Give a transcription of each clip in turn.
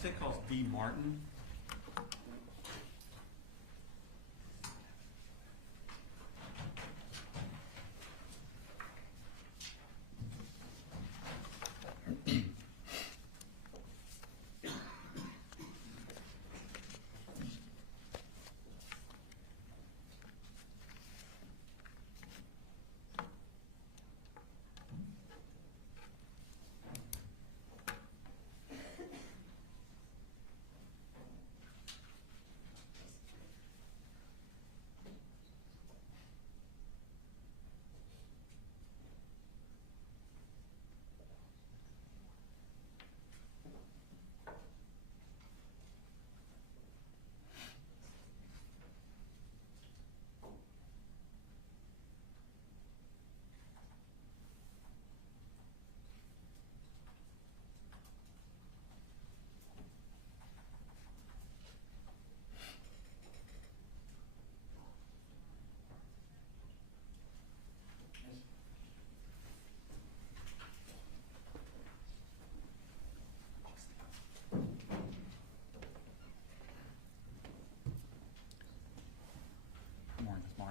state calls Deigh Martin.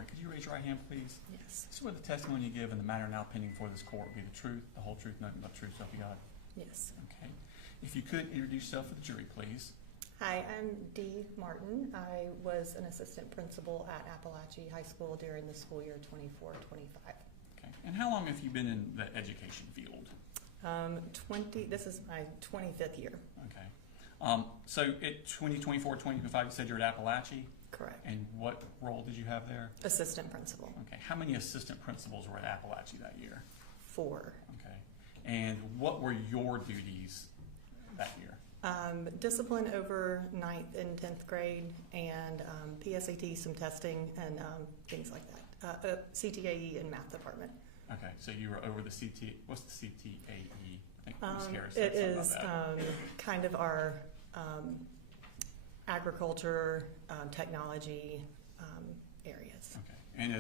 Could you raise your right hand, please? Yes. Swear the testimony you give in the matter now pending before this court will be the truth, the whole truth, nothing but the truth, so help you God. Yes. Okay. If you could introduce yourself for the jury, please. Hi, I'm Deigh Martin. I was an assistant principal at Apalachee High School during the school year 24-25. Okay. And how long have you been in the education field? This is my 25th year. Okay. So at 2024-25, you said you're at Apalachee? Correct. And what role did you have there? Assistant principal. Okay. How many assistant principals were at Apalachee that year? 4. Okay. And what were your duties that year? Discipline over 9th and 10th grade, and PSAT, some testing, and things like that. CTAE and math department. Okay, so you were over the CT. What's the CTAE? I think Ms. Harris It said is something about that. kind of our agriculture, technology areas. Okay, and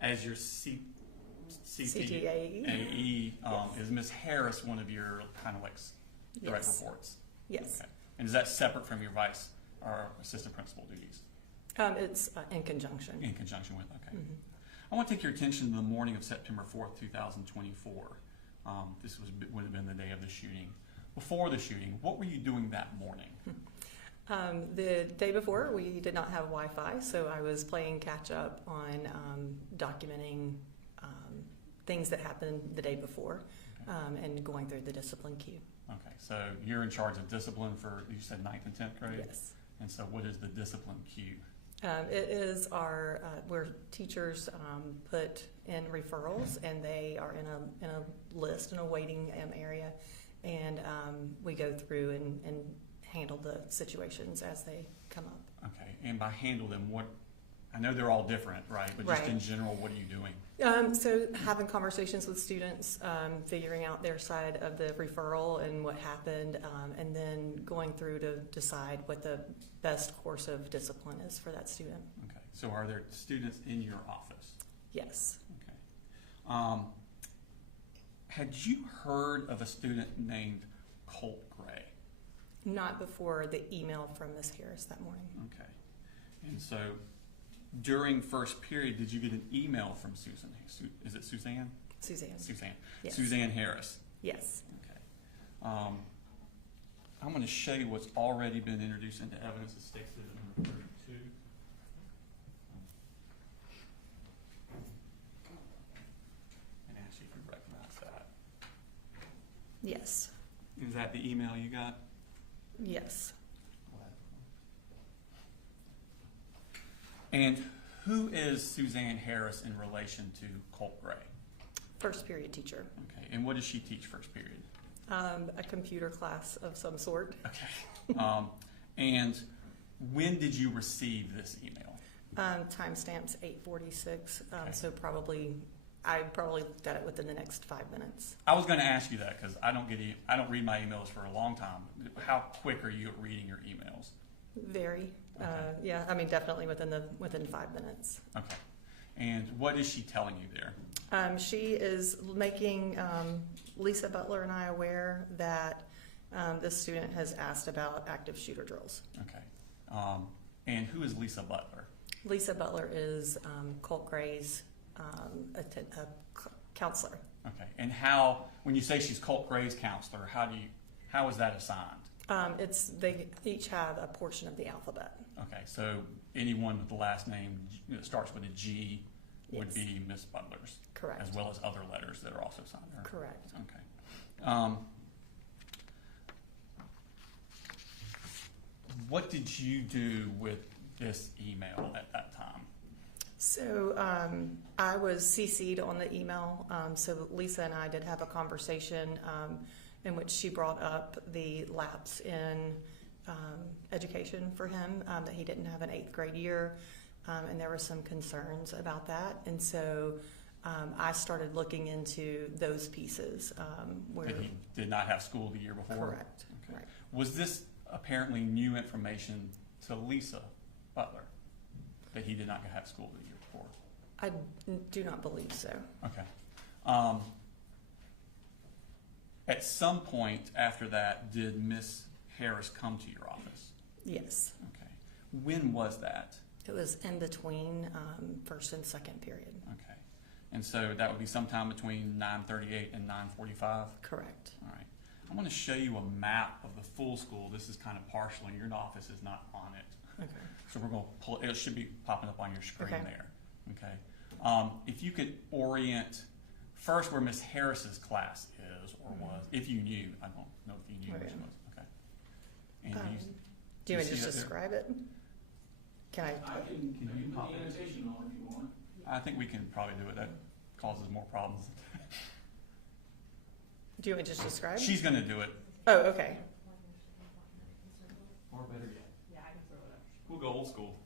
as your CTAE, Yes. is Ms. Harris one of your kind of like direct Yes. reports? Yes. Okay, and is that separate from your vice or assistant principal duties? It's in conjunction. In conjunction with, okay. Mm-hmm. I want to take your attention to the morning of September 4th, 2024. This would have been the day of the shooting. Before the shooting, what were you doing that morning? The day before, we did not have Wi-Fi, so I was playing catch-up on documenting things that happened the day before, Okay. and going through the discipline queue. Okay, so you're in charge of discipline for, you said 9th and 10th grade? Yes. And so what is the discipline queue? It is our where teachers put in referrals, and they are in a list, in a waiting area, and we go through and handle the situations as they come up. Okay, and by handle them, what, I know they're all different, right? But just Right. in general, what are you doing? So having conversations with students, figuring out their side of the referral and what happened, and then going through to decide what the best course of discipline is for that student. Okay, so are there students in your office? Yes. Okay. Had you heard of a student named Colt Gray? Not before the email from Ms. Harris that morning. Okay. And so during first period, did you get an email from Susan? Is it Suzanne? Suzanne. Suzanne. Yes. Suzanne Harris. Yes. Okay. I'm going to show you what's already been introduced into evidence at State Exhibit number 32. And ask you if you recognize that. Yes. Is that the email you got? Yes. And who is Suzanne Harris in relation to Colt Gray? First period teacher. Okay, and what does she teach first period? A computer class of some sort. Okay. And when did you receive this email? Timestamps 8:46. Okay. So I probably looked at it within the next 5 minutes. I was going to ask you that because I don't read my emails for a long time. How quick are you at reading your emails? Very. Okay. Yeah. I mean, definitely within 5 minutes. Okay. And what is she telling you there? She is making Lisa Butler and I aware that This student has asked about active shooter drills. Okay. And who is Lisa Butler? Lisa Butler is Colt Gray's counselor. Okay. And when you say she's Colt Gray's counselor, how is that assigned? They each have a portion of the alphabet. Okay. So anyone with the last name that starts with a G would Yes. be Miss Butler's. Correct. As well as other letters that are also assigned to her. Correct. Okay. What did you do with this email at that time? So I was CC'd on the email. So Lisa and I did have a conversation in which she brought up the lapse in education for him, that he didn't have an 8th grade year, and there were some concerns about that. And so I started looking into those pieces. Where That he did not have school the year before? Correct. Okay. Right. Was this apparently new information to Lisa Butler, that he did not have school the year before? I do not believe so. Okay. At some point after that, did Miss Harris come to your office? Yes. Okay. When was that? It was in between first and second period. Okay. And so that would be sometime between 9:38 and 9:45? Correct. All right. I want to show you a map of the full school. This is kind of partial, and your office is not on it. Okay. So we're going to pull it. It should be popping up on your screen Okay. there. Okay. If you could orient first where Miss Harris's class is or was, if you knew. I don't know if you knew where she was. Okay. And Do you want me to see just that there? describe it? Can I? Can you pop it? Annotation on if you want. I think we can probably do it. That causes more problems. Do you want me to just describe? She's going to do it. Oh, okay. Or better yet. Yeah, I can throw it up. We'll go old school.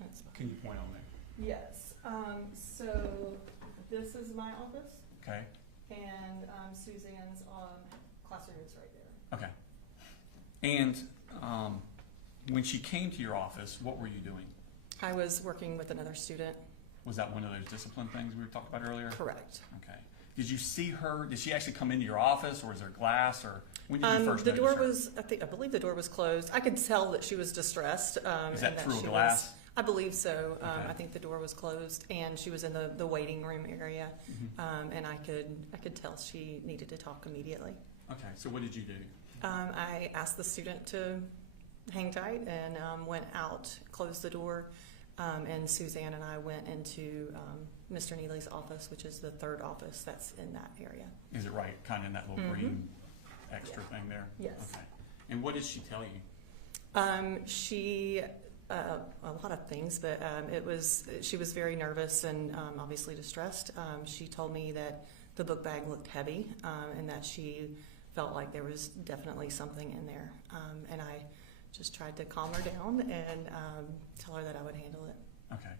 That's fine. Can you point on there? Yes. So this is my office, Okay. and Suzanne's classroom is right there. Okay. And when she came to your office, what were you doing? I was working with another student. Was that one of those discipline things we talked about earlier? Correct. Okay. Did you see her? Did she actually come into your office, or was there glass, or when did you first The notice door her? was, I believe the door was closed. I could tell that she was distressed. Is and that through a she glass? was, I believe so. Okay. I think the door was closed, and she was in the waiting room area, Mhm. and I could tell she needed to talk immediately. Okay. So what did you do? I asked the student to hang tight and went out, closed the door, and Suzanne and I went into Mr. Neely's office, which is the third office that's in that area. Is it right, kind of in that little green extra thing there? Yes. Okay. And what did she tell you? She, a lot of things, but she was very nervous and obviously distressed. She told me that the book bag looked heavy and that she felt like there was definitely something in there. And I just tried to calm her down and tell her that I would handle it. Okay.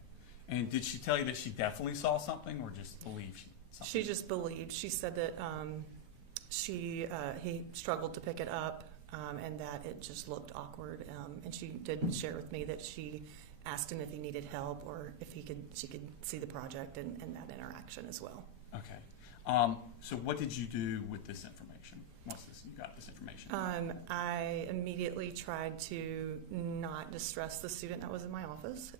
And did she tell you that she definitely saw something, or just believed something? She just believed. She said that he struggled to pick it up and that it just looked awkward. And she did share with me that she asked him if he needed help or if she could see the project and that interaction as well. Okay. So what did you do with this information? Once you got this information? I immediately tried to not distress the student that was in my office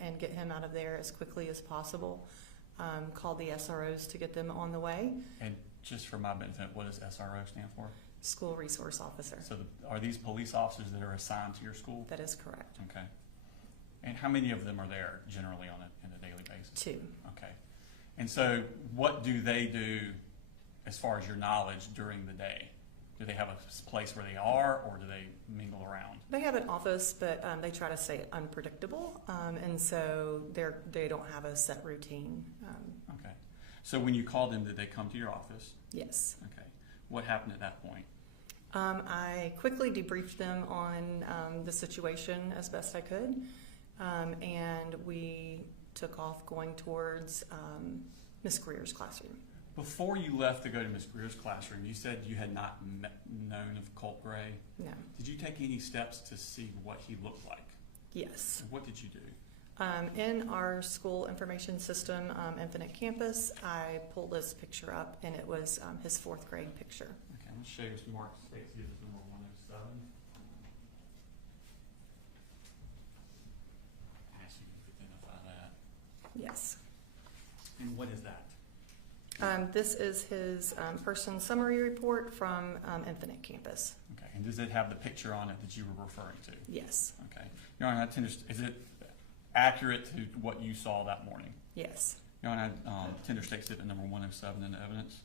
and get him out of there as quickly as possible. Called the SROs to get them on the way. And just for my benefit, what does SRO stand for? School Resource Officer. So are these police officers that are assigned to your school? That is correct. Okay. And how many of them are there generally on a daily basis? 2. Okay. And so what do they do as far as your knowledge during the day? Do they have a place where they are, or do they mingle around? They have an office, but they try to stay unpredictable, and so they don't have a set routine. Okay. So when you called them, did they come to your office? Yes. Okay. What happened at that point? I quickly debriefed them on the situation as best I could, and we took off going towards Miss Greer's classroom. Before you left to go to Ms. Greer's classroom, you said you had not known of Colt Gray. No. Did you take any steps to see what he looked like? Yes. And what did you do? In our school information system, Infinite Campus, I pulled this picture up, and it was his 4th grade picture. Okay, I'm going to show you some marked states. This is number 107. Ask you to identify that. Yes. And what is that? This is his person summary report from Infinite Campus. Okay, and does it have the picture on it that you were referring to? Yes. Okay. Your Honor, is it accurate to what you saw that morning? Yes. Your Honor, tender state statement number 107 in the evidence.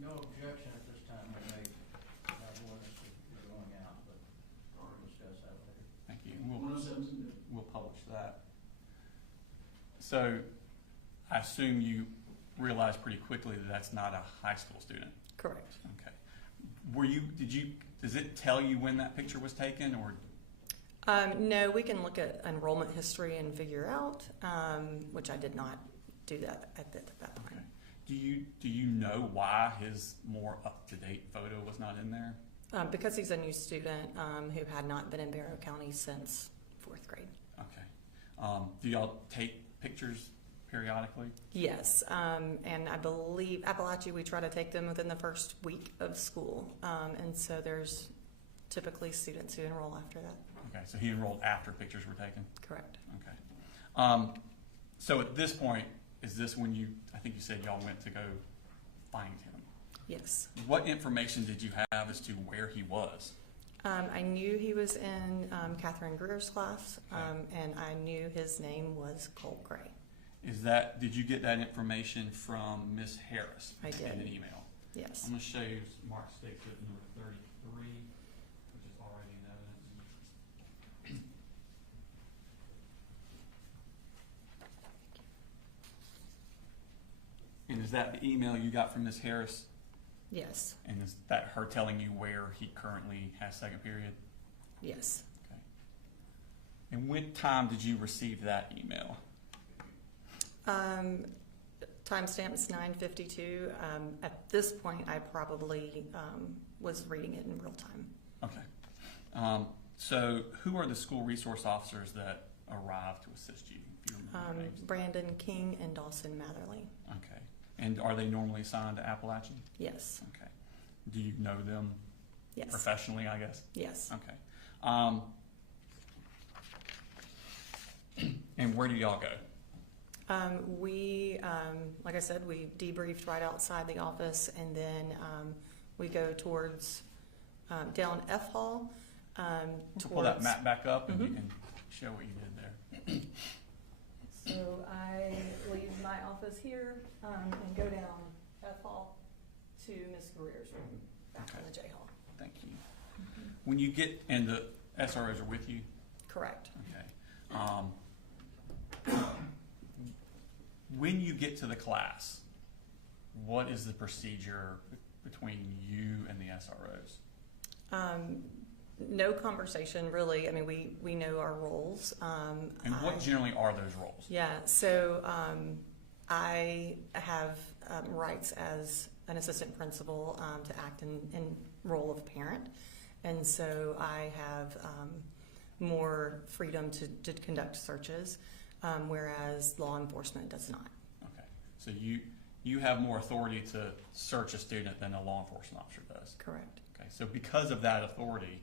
No objection at this time to make that ordinance is going out, but we'll discuss that later. Thank you. We'll publish that. So I assume you realized pretty quickly that that's not a high school student. Correct. Okay. Does it tell you when that picture was taken, or? No, we can look at enrollment history and figure out, which I did not do that at that point. Okay. Do you know why his more up-to-date photo was not in there? Because he's a new student who had not been in Barrow County since 4th grade. Okay. Do y'all take pictures periodically? Yes, and I believe Apalachee, we try to take them within the first week of school, and so there's typically students who enroll after that. Okay, so he enrolled after pictures were taken? Correct. Okay. So at this point, is this when I think you said y'all went to go find him? Yes. What information did you have as to where he was? I knew he was in Catherine Greer's class, Okay. and I knew his name was Colt Gray. Did you get that information from Miss Harris? I did. In an email? Yes. I'm going to show you Mark State number 33, which is already in evidence. And is that the email you got from Miss Harris? Yes. And is that her telling you where he currently has second period? Yes. Okay. And what time did you receive that email? Timestamp is 9:52. At this point, I probably was reading it in real time. Okay. So who are the school resource officers that arrived to assist you? If you remember their names? Brandon King and Dawson Matherly. Okay. And are they normally assigned to Apalachee? Yes. Okay. Do you know them Yes. professionally, I guess? Yes. Okay. And where do y'all go? We, like I said, we debriefed right outside the office, and then we go towards down F Hall. Pull that map back up, and you Mhm. can show what you did there. So I leave my office here and go down F Hall to Miss Greer's room, back in the J Hall. Thank you. When you get, and the SROs are with you? Correct. Okay. When you get to the class, what is the procedure between you and the SROs? No conversation, really. I mean, we know our roles. And what generally are those roles? Yeah, so I have rights as an assistant principal to act in role of parent, and so I have more freedom to conduct searches, whereas law enforcement does not. Okay, so you have more authority to search a student than a law enforcement officer does? Correct. Okay, so because of that authority,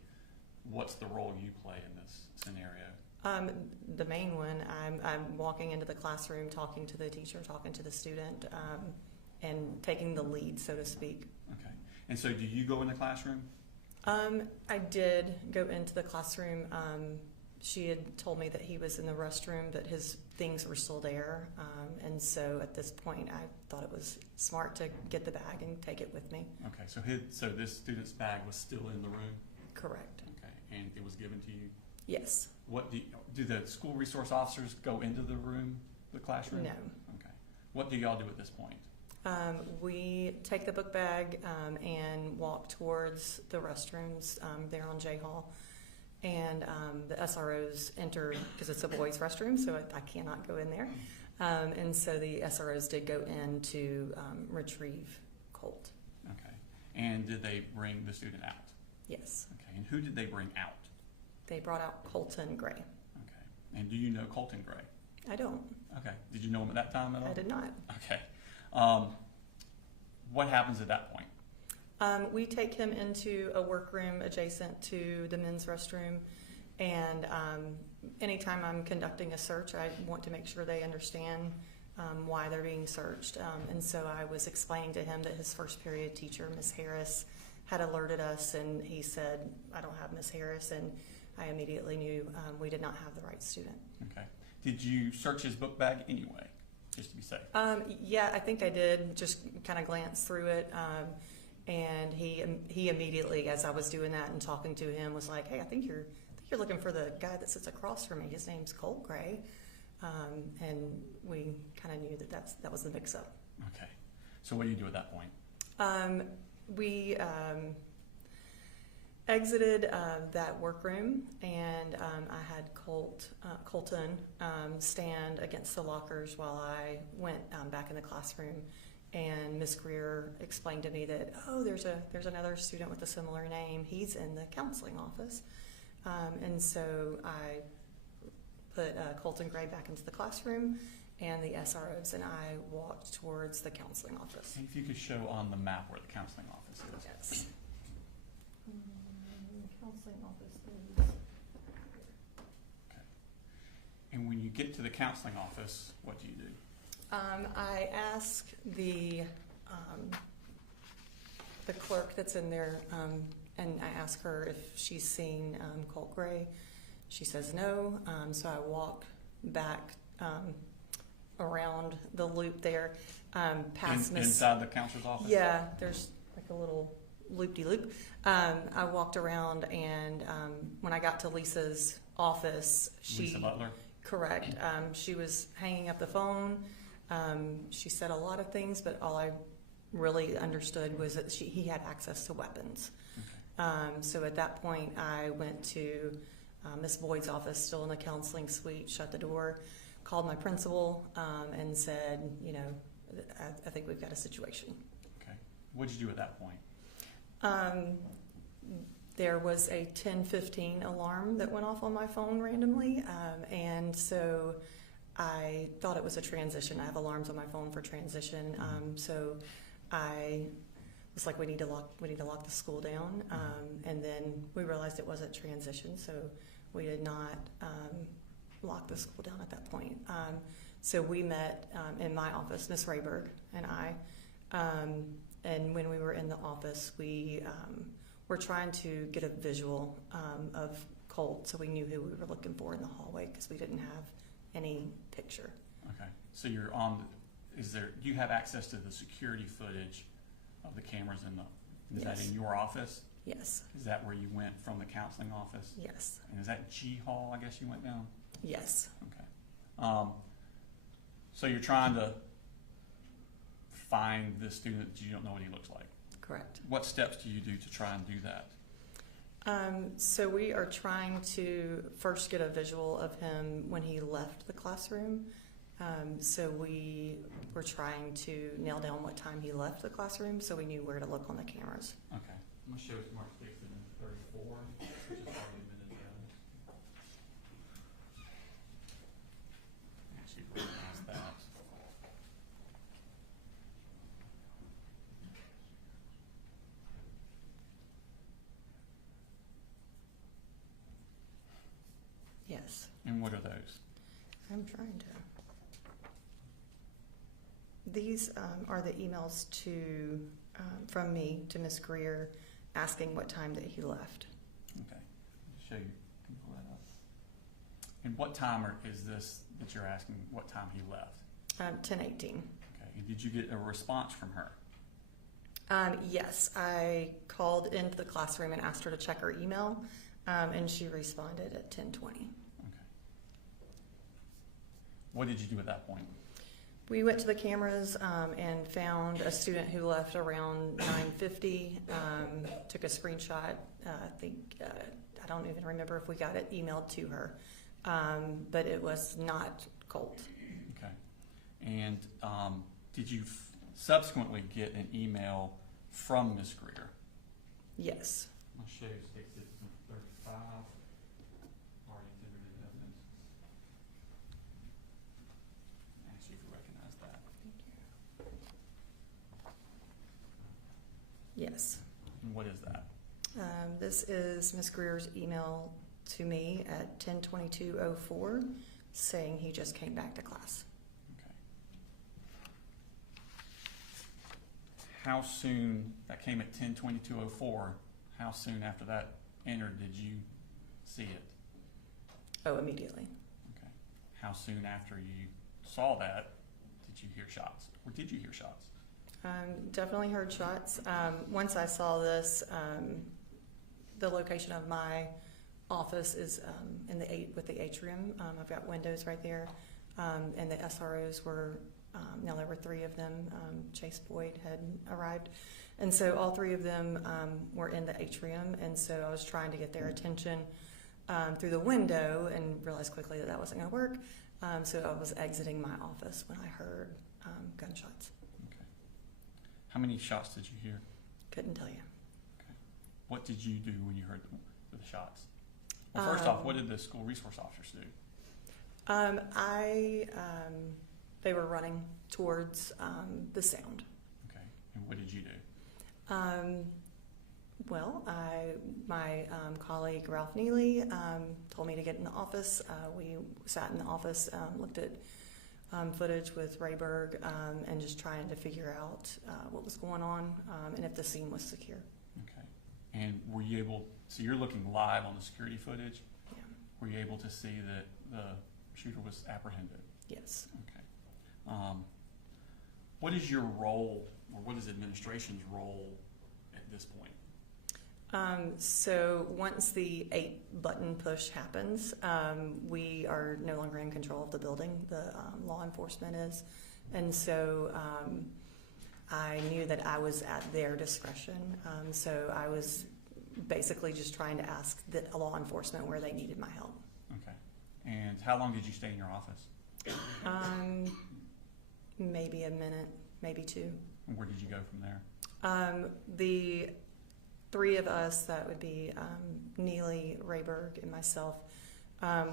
what's the role you play in this scenario? The main one, I'm walking into the classroom, talking to the teacher, talking to the student, and taking the lead, so to speak. Okay, and so do you go in the classroom? I did go into the classroom. She had told me that he was in the restroom, that his things were still there, and so at this point I thought it was smart to get the bag and take it with me. Okay, so this student's bag was still in the room? Correct. Okay, and it was given to you? Yes. What do the school resource officers go into the room, the classroom? No. Okay. What do y'all do at this point? We take the book bag and walk towards the restrooms there on J Hall, and the SROs enter, because it's a boys' restroom, so I cannot go in there. And so the SROs did go in to retrieve Colt. Okay. And did they bring the student out? Yes. Okay. And who did they bring out? They brought out Colton Gray. Okay. And do you know Colton Gray? I don't. Okay. Did you know him at that time at all? I did not. Okay. What happens at that point? We take him into a workroom adjacent to the men's restroom, and anytime I'm conducting a search, I want to make sure they understand why they're being searched. And so I was explaining to him that his first period teacher, Miss Harris, had alerted us, and he said, I don't have Miss Harris, and I immediately knew we did not have the right student. Okay. Did you search his book bag anyway, just to be safe? Yeah, I think I did, just kind of glance through it. And he immediately, as I was doing that and talking to him, was like, hey, I think you're looking for the guy that sits across from me. His name's Colt Gray. And we kind of knew that was the mix-up. Okay. So what do you do at that point? We exited that workroom, and I had Colton stand against the lockers while I went back in the classroom. And Miss Greer explained to me that, oh, there's another student with a similar name. He's in the counseling office. And so I put Colton Gray back into the classroom, and the SROs and I walked towards the counseling office. And if you could show on the map where the counseling office is. Yes. Counseling office is... Okay. And when you get to the counseling office, what do you do? I ask the clerk that's in there, and I ask her if she's seen Colt Gray. She says no, so I walk back around the loop there, past Miss... Inside the counselor's office? Yeah, there's like a little loop-de-loop. I walked around, and when I got to Lisa's office, Lisa Butler? Correct. She was hanging up the phone. She said a lot of things, but all I really understood was that he had access to weapons. Okay. So at that point, I went to Miss Boyd's office, still in the counseling suite, shut the door, called my principal, and said, I think we've got a situation. Okay. What did you do at that point? There was a 10:15 alarm that went off on my phone randomly, and so I thought it was a transition. I have alarms on my phone for transition, so I was like, we need to lock the school down, and then we realized it wasn't transition, so we did not lock the school down at that point. So we met in my office, Miss Rayberg and I, and when we were in the office, we were trying to get a visual of Colt, so we knew who we were looking for in the hallway because we didn't have any picture. Okay. So you're on. Do you have access to the security footage of the cameras in the? Is Yes. that in your office? Yes. Is that where you went from the counseling office? Yes. And is that G Hall? I guess you went down. Yes. Okay. So you're trying to find the student that you don't know what he looks like. Correct. What steps do you do to try and do that? So we are trying to first get a visual of him when he left the classroom. So we were trying to nail down what time he left the classroom, so we knew where to look on the cameras. Okay. I'm going to show you Mark 6 and 34, which is probably a minute ago. Actually, recognize that. Yes. And what are those? I'm trying to. These are the emails to from me to Miss Greer asking what time that he left. Okay. I'll show you. Can you pull that up? And what time is this that you're asking what time he left? 10:18. Okay. And did you get a response from her? Yes, I called into the classroom and asked her to check her email, and she responded at 10:20. Okay. What did you do at that point? We went to the cameras and found a student who left around 9:50. Took a screenshot. I don't even remember if we got it emailed to her, but it was not Colt. Okay. And did you subsequently get an email from Ms. Greer? Yes. I'll show you 6 and 35. Already delivered evidence. Yes. And what is that? This is Ms. Greer's email to me at 10/22/04 saying he just came back to class. Okay. How soon, that came at 10/22/04, how soon after that entered did you see it? Oh, immediately. Okay. How soon after you saw that did you hear shots? Or did you hear shots? Definitely heard shots. Once I saw this, the location of my office is with the atrium. I've got windows right there, and the SROs were. Now there were 3 of them. Chase Boyd had arrived, and so all 3 of them were in the atrium. And so I was trying to get their attention through the window, and realized quickly that wasn't going to work. So I was exiting my office when I heard gunshots. Okay. How many shots did you hear? Couldn't tell you. Okay. What did you do when you heard the shots? Well, first off, what did the school resource officers do? They were running towards the sound. Okay. And what did you do? My colleague Ralph Neely told me to get in the office. We sat in the office, looked at footage with Rayberg, and just trying to figure out what was going on and if the scene was secure. Okay. And were you able, so you're looking live on the security footage? Yeah. Were you able to see that the shooter was apprehended? Yes. Okay. What is your role, or what is administration's role at this point? So once the 8-button push happens, we are no longer in control of the building. The law enforcement is. And so I knew that I was at their discretion. So I was basically just trying to ask the law enforcement where they needed my help. Okay. And how long did you stay in your office? Maybe a minute, maybe 2. And where did you go from there? The 3 of us, that would be Neely, Rayberg, and myself,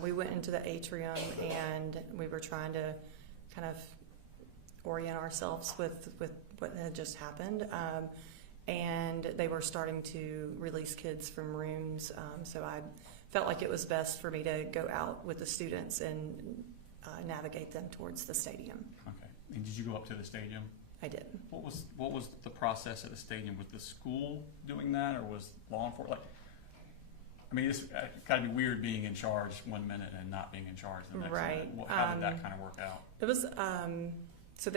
we went into the atrium and we were trying to kind of orient ourselves with what had just happened. And they were starting to release kids from rooms, so I felt like it was best for me to go out with the students and navigate them towards the stadium. Okay. And did you go up to the stadium? I did. What was the process at the stadium? Was the school doing that, or was law enforcement? Like, I mean, it's kind of be weird being in charge one minute and not being in charge the next Right. minute. How did that kind of work out? It was so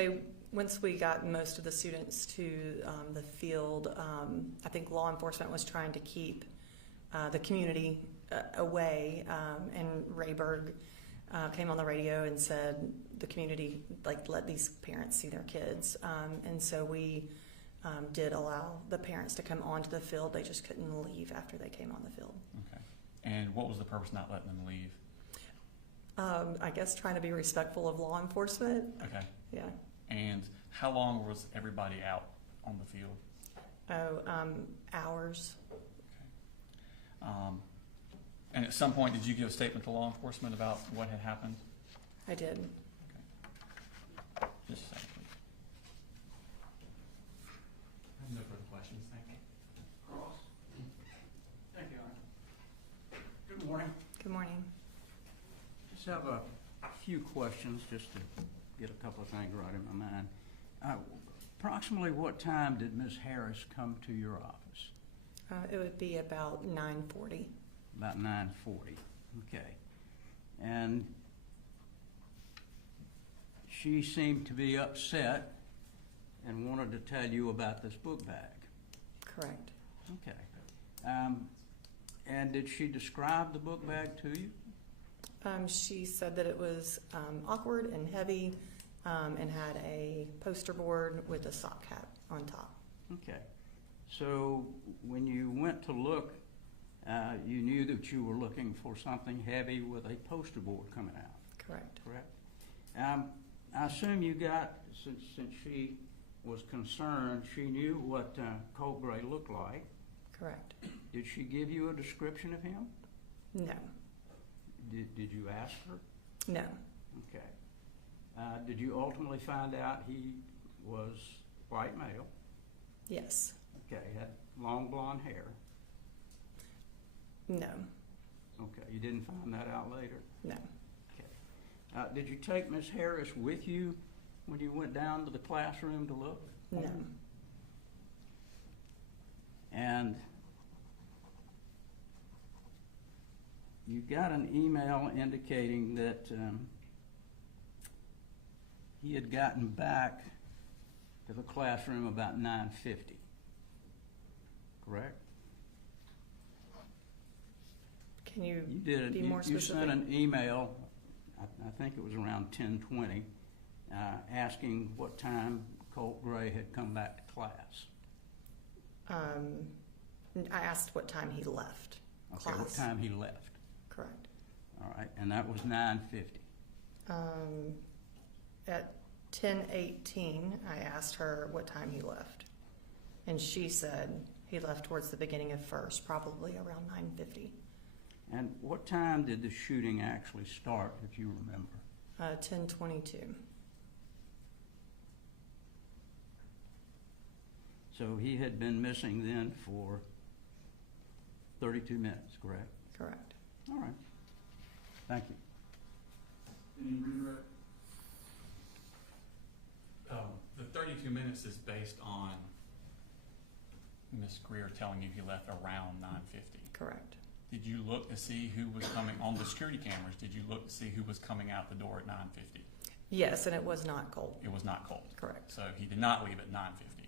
once we got most of the students to the field, I think law enforcement was trying to keep the community away, and Rayberg came on the radio and said the community, like, let these parents see their kids. And so we did allow the parents to come onto the field. They just couldn't leave after they came on the field. Okay. And what was the purpose not letting them leave? I guess trying to be respectful of law enforcement. Okay. Yeah. And how long was everybody out on the field? Hours. Okay. And at some point, did you give a statement to law enforcement about what had happened? I did. Okay. Just a second, please. I have no further questions. Thank you. Ross? Thank you, Arne. Good morning. Good morning. Just have a few questions just to get a couple of things right in my mind. Approximately what time did Ms. Harris come to your office? It would be about 9:40. About 9:40. Okay. And she seemed to be upset and wanted to tell you about this book bag. Correct. Okay. And did she describe the book bag to you? She said that it was awkward and heavy, and had a poster board with a sock cap on top. Okay. So when you went to look, you knew that you were looking for something heavy with a poster board coming out. Correct. Correct. I assume you got, since she was concerned, she knew what Colt Gray looked like. Correct. Did she give you a description of him? No. Did you ask her? No. Okay. Did you ultimately find out he was white male? Yes. Okay, had long blonde hair. No, Okay, you didn't find that out later? no. Okay. Did you take Miss Harris with you when you went down to the classroom to look? No. And you got an email indicating that he had gotten back to the classroom about 9:50, correct? Can you You did. be more You specific? sent an email, I think it was around 10:20, asking what time Colt Gray had come back to class. I asked what time he left Okay, what class. time he left. Correct. All right, and that was 9:50. At 10:18, I asked her what time he left, and she said he left towards the beginning of first, probably around 9:50. And what time did the shooting actually start, if you remember? 10:22. So he had been missing then for 32 minutes, correct? Correct. All right. Thank you. Any redirect? The 32 minutes is based on Ms. Greer telling you he left around 9:50. Correct. Did you look to see who was coming on the security cameras? Did you look to see who was coming out the door at 9:50? Yes, and it was not Colt. It was not Colt. Correct. So he did not leave at 9:50.